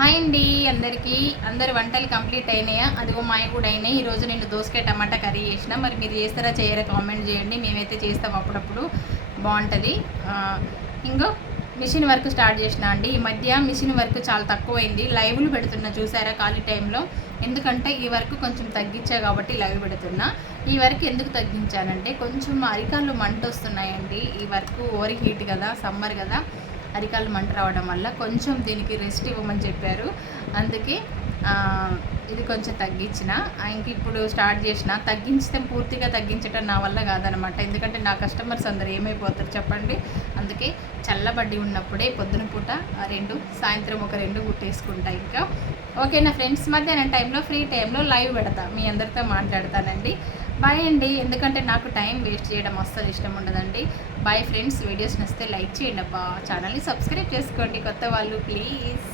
Hi అండి అందరికీ. అందరి వంటలు కంప్లీట్ అయినాయా? అదిగో మాయ కూడా అయినాయి. ఈరోజు నేను దోసకాయ టమాటా కర్రీ చేసిన. మరి మీరు చేస్తారా చేయరా కామెంట్ చేయండి. మేమైతే చేస్తాం, అప్పుడప్పుడు బాగుంటుంది. ఇంకో మిషన్ వర్క్ స్టార్ట్ చేసిన అండి. ఈ మధ్య మిషన్ వర్క్ చాలా తక్కువైంది. లైవ్లు పెడుతున్నా, చూసారా ఖాళీ టైంలో. ఎందుకంటే ఈ వర్క్ కొంచెం తగ్గించా కాబట్టి లైవ్ పెడుతున్నా. ఈ వర్క్ ఎందుకు తగ్గించానంటే కొంచెం అరికాళ్ళు మంట వస్తున్నాయండి. ఈ వర్క్ ఓవర్ హీట్ కదా, సమ్మర్ కదా, అరికాళ్ళు మంట రావడం వల్ల కొంచెం దీనికి రెస్ట్ ఇవ్వమని చెప్పారు. అందుకే ఇది కొంచెం తగ్గించిన. ఇంక ఇప్పుడు స్టార్ట్ చేసిన. తగ్గించితే పూర్తిగా తగ్గించడం నా వల్ల కాదనమాట. ఎందుకంటే నా కస్టమర్స్ అందరు ఏమైపోతారు చెప్పండి. అందుకే చల్లబడ్డి ఉన్నప్పుడే పొద్దున పూట 2, సాయంత్రం ఒక 2 కుట్టేసుకుంటా. ఇంకా ఓకేనా ఫ్రెండ్స్, మధ్యాహ్నం టైంలో ఫ్రీ టైంలో లైవ్ పెడతా, మీ అందరితో మాట్లాడతానండి. బాయ్ అండి. ఎందుకంటే నాకు టైం వేస్ట్ చేయడం అస్సలు ఇష్టం ఉండదండి. Boy friends. వీడియోస్ నచ్చితే లైక్ చేయండి అబ్బా. ఛానల్ని సబ్స్క్రైబ్ చేసుకోండి కొత్త వాళ్ళు ప్లీజ్.